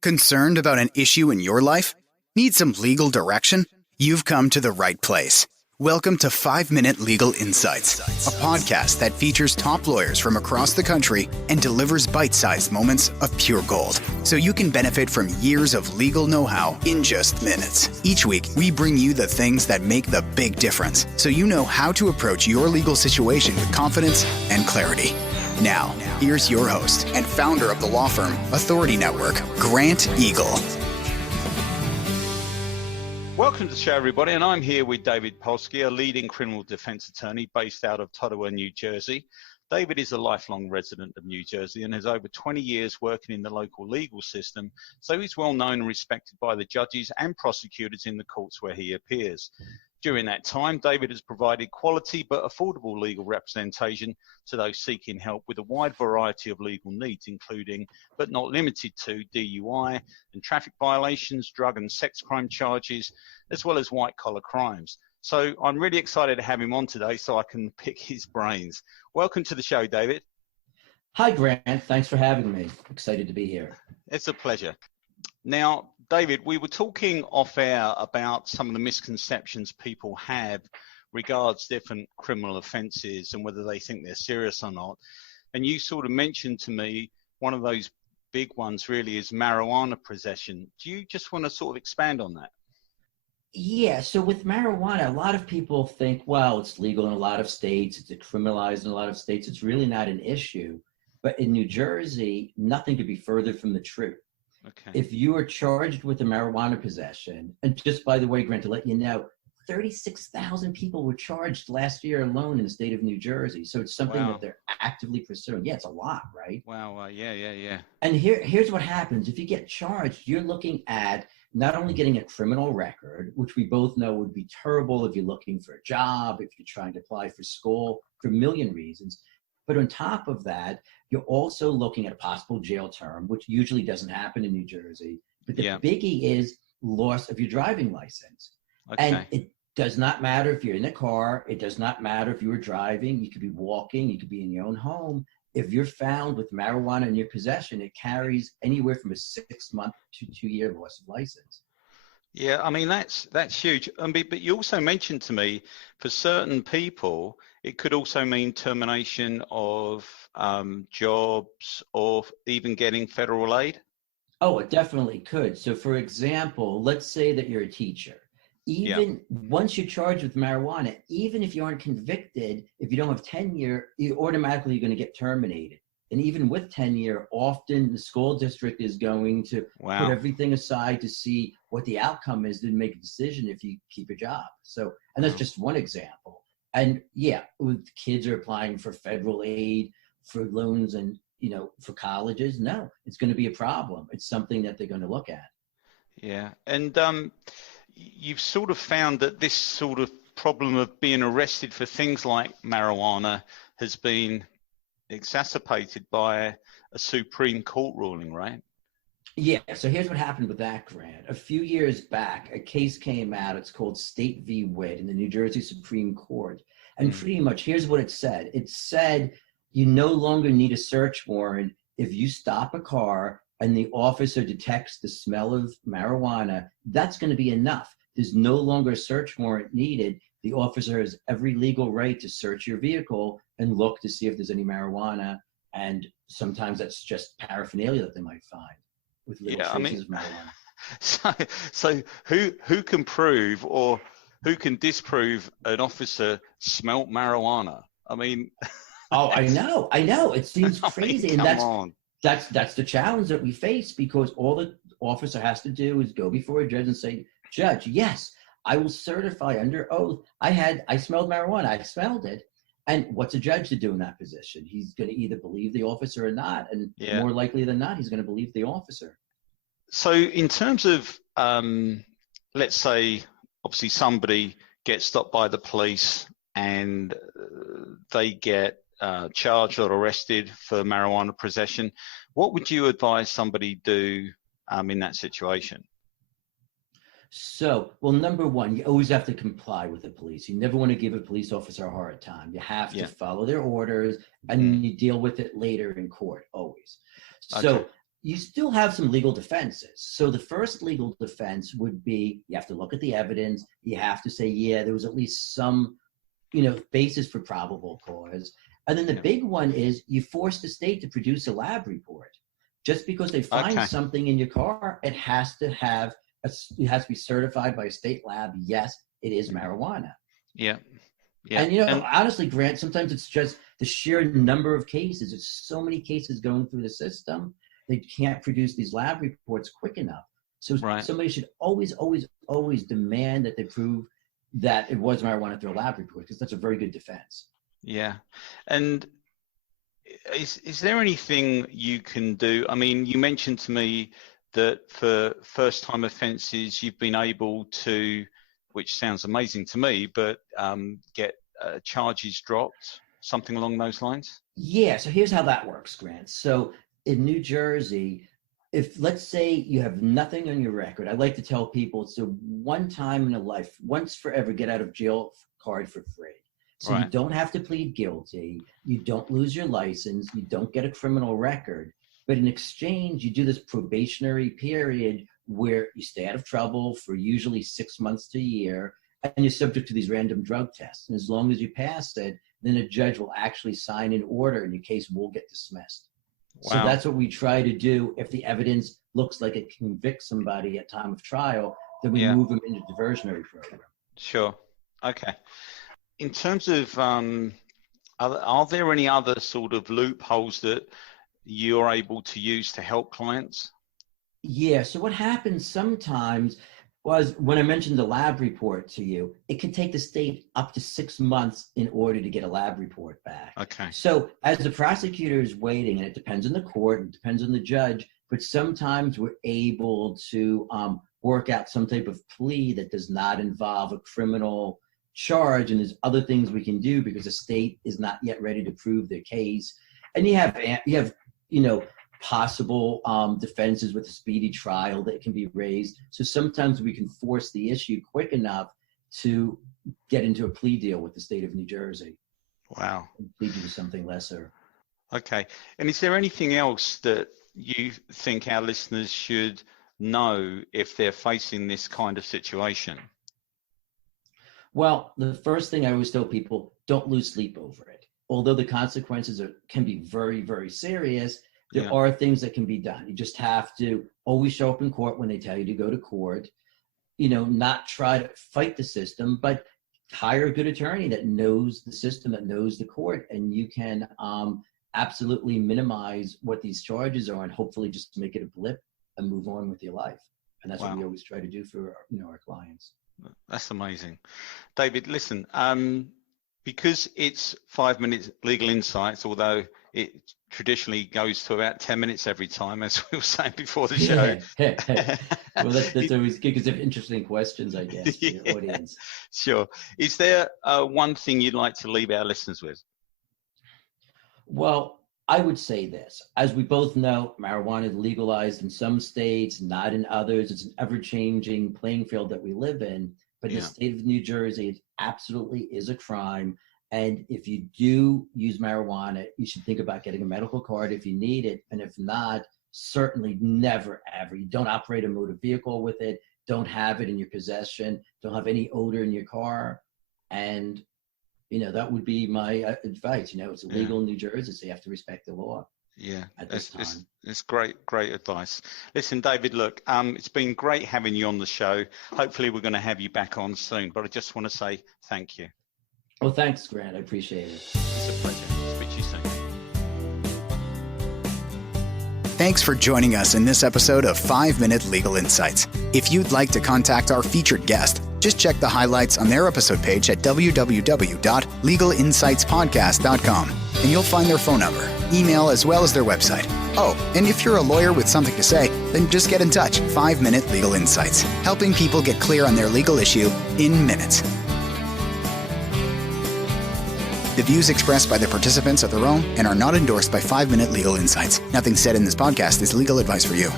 Concerned about an issue in your life? Need some legal direction? You've come to the right place. Welcome to 5-Minute Legal Insights, a podcast that features top lawyers from across the country and delivers bite-sized moments of pure gold, so you can benefit from years of legal know-how in just minutes. Each week, we bring you the things that make the big difference, so you know how to approach your legal situation with confidence and clarity. Now, here's your host and founder of the law firm Authority Network, Grant Eagle. Welcome to the show, everybody, and I'm here with David Polsky, a leading criminal defense attorney based out of Totowa, New Jersey. David is a lifelong resident of New Jersey and has over 20 years working in the local legal system, so he's well known and respected by the judges and prosecutors in the courts where he appears. During that time, David has provided quality but affordable legal representation to those seeking help with a wide variety of legal needs, including, but not limited to, DUI and traffic violations, drug and sex crime charges, as well as white-collar crimes. So I'm really excited to have him on today so I can pick his brains. Welcome to the show, David. Hi, Grant. Thanks for having me. Excited to be here. It's a pleasure. Now, David, we were talking off air about some of the misconceptions people have regards different criminal offences and whether they think they're serious or not. And you sort of mentioned to me one of those big ones really is marijuana possession. Do you just want to sort of expand on that? Yeah, so with marijuana, a lot of people think, well, it's legal in a lot of states, it's decriminalized in a lot of states. It's really not an issue. But in New Jersey, nothing could be further from the truth. Okay. If you are charged with a marijuana possession, and just by the way, Grant, to let you know, 36,000 people were charged last year alone in the state of New Jersey. So it's something that they're actively pursuing. Yeah, it's a lot, right? Wow. Yeah. And here's what happens. If you get charged, you're looking at not only getting a criminal record, which we both know would be terrible if you're looking for a job, if you're trying to apply for school, for a million reasons. But on top of that, you're also looking at a possible jail term, which usually doesn't happen in New Jersey. But the biggie is loss of your driving license. Okay. And it does not matter if you're in a car. It does not matter if you were driving. You could be walking. You could be in your own home. If you're found with marijuana in your possession, it carries anywhere from a 6-month to 2-year loss of license. Yeah, I mean, that's huge. But you also mentioned to me, for certain people, it could also mean termination of jobs or even getting federal aid. Oh, it definitely could. So for example, let's say that you're a teacher. Even once you're charged with marijuana, even if you aren't convicted, if you don't have tenure, you're automatically going to get terminated. And even with tenure, often the school district is going to put everything aside to see what the outcome is to make a decision if you keep a job. So, and that's just one example. And yeah, with kids are applying for federal aid, for loans and, for colleges, no, it's going to be a problem. It's something that they're going to look at. Yeah. And you've sort of found that this sort of problem of being arrested for things like marijuana has been exacerbated by a Supreme Court ruling, right? Yeah, so here's what happened with that, Grant. A few years back, a case came out. It's called State v. Witt in the New Jersey Supreme Court. And pretty much, here's what it said. It said you no longer need a search warrant if you stop a car and the officer detects the smell of marijuana. That's going to be enough. There's no longer a search warrant needed. The officer has every legal right to search your vehicle and look to see if there's any marijuana. And sometimes that's just paraphernalia that they might find with little traces of marijuana. So who can prove or who can disprove an officer smelt marijuana? I mean, oh, I know. It seems crazy, and that's the challenge that we face, because all the officer has to do is go before a judge and say, "Judge, yes, I will certify under oath. I smelled marijuana. I smelled it." And what's a judge to do in that position? He's going to either believe the officer or not, and more likely than not, he's going to believe the officer. So in terms of, let's say, obviously somebody gets stopped by the police and they get charged or arrested for marijuana possession, what would you advise somebody do in that situation? So, well, number one, you always have to comply with the police. You never want to give a police officer a hard time. You have to follow their orders, and you deal with it later in court, always. So you still have some legal defenses. So the first legal defense would be, you have to look at the evidence. You have to say, yeah, there was at least some, basis for probable cause. And then the big one is you force the state to produce a lab report. Just because they find something in your car, it has to be certified by a state lab. Yes, it is marijuana. Yeah. Yeah. And honestly, Grant, sometimes it's just the sheer number of cases. There's so many cases going through the system. They can't produce these lab reports quick enough. So somebody should always, always, always demand that they prove that it was marijuana through a lab report, because that's a very good defense. Yeah. And is there anything you can do? I mean, you mentioned to me that for first-time offences, you've been able to, which sounds amazing to me, but get charges dropped, something along those lines? Yeah, so here's how that works, Grant. So in New Jersey, if let's say you have nothing on your record, I like to tell people it's a one time in a life, once forever, get out of jail card for free. So you don't have to plead guilty, you don't lose your license, you don't get a criminal record, but in exchange, you do this probationary period where you stay out of trouble for usually 6 months to a year, and you're subject to these random drug tests. And as long as you pass it, then a judge will actually sign an order and your case will get dismissed. Wow. So that's what we try to do. If the evidence looks like it convicts somebody at time of trial, then we move them into diversionary program. Sure. Okay. In terms of, are there any other sort of loopholes that you're able to use to help clients? Yeah. So what happens sometimes was, when I mentioned the lab report to you, it can take the state up to 6 months in order to get a lab report back. Okay. So as the prosecutor is waiting, and it depends on the court, it depends on the judge, but sometimes we're able to work out some type of plea that does not involve a criminal charge, and there's other things we can do because the state is not yet ready to prove their case. And you have possible defenses with a speedy trial that can be raised. So sometimes we can force the issue quick enough to get into a plea deal with the state of New Jersey. Wow. Plead you to something lesser. Okay. And is there anything else that you think our listeners should know if they're facing this kind of situation? Well, the first thing I always tell people, don't lose sleep over it. Although the consequences can be very, very serious, there are things that can be done. You just have to always show up in court when they tell you to go to court, not try to fight the system, but hire a good attorney that knows the system, that knows the court, and you can absolutely minimize what these charges are and hopefully just make it a blip and move on with your life. And that's what we always try to do for our clients. That's amazing. David, listen, because it's 5 minutes legal insights, although it traditionally goes to about 10 minutes every time, as we were saying before the show. Well, that's always good because of interesting questions, I guess, for your audience. Sure. Is there one thing you'd like to leave our listeners with? Well, I would say this. As we both know, marijuana is legalized in some states, not in others. It's an ever-changing playing field that we live in. But in the state of New Jersey, it absolutely is a crime. And if you do use marijuana, you should think about getting a medical card if you need it. And if not, certainly never, ever. You don't operate a motor vehicle with it. Don't have it in your possession. Don't have any odor in your car. And that would be my advice. It's illegal in New Jersey, so you have to respect the law. Yeah, it's great advice. Listen, David, look, it's been great having you on the show. Hopefully we're going to have you back on soon, but I just want to say thank you. Well, thanks, Grant. I appreciate it. It's a pleasure. Speak to you soon. Thanks for joining us in this episode of 5 Minute Legal Insights. If you'd like to contact our featured guest, just check the highlights on their episode page at www.legalinsightspodcast.com, and you'll find their phone number, email, as well as their website. Oh, and if you're a lawyer with something to say, then just get in touch. 5 Minute Legal Insights, helping people get clear on their legal issue in minutes. The views expressed by the participants are their own and are not endorsed by 5 Minute Legal Insights. Nothing said in this podcast is legal advice for you.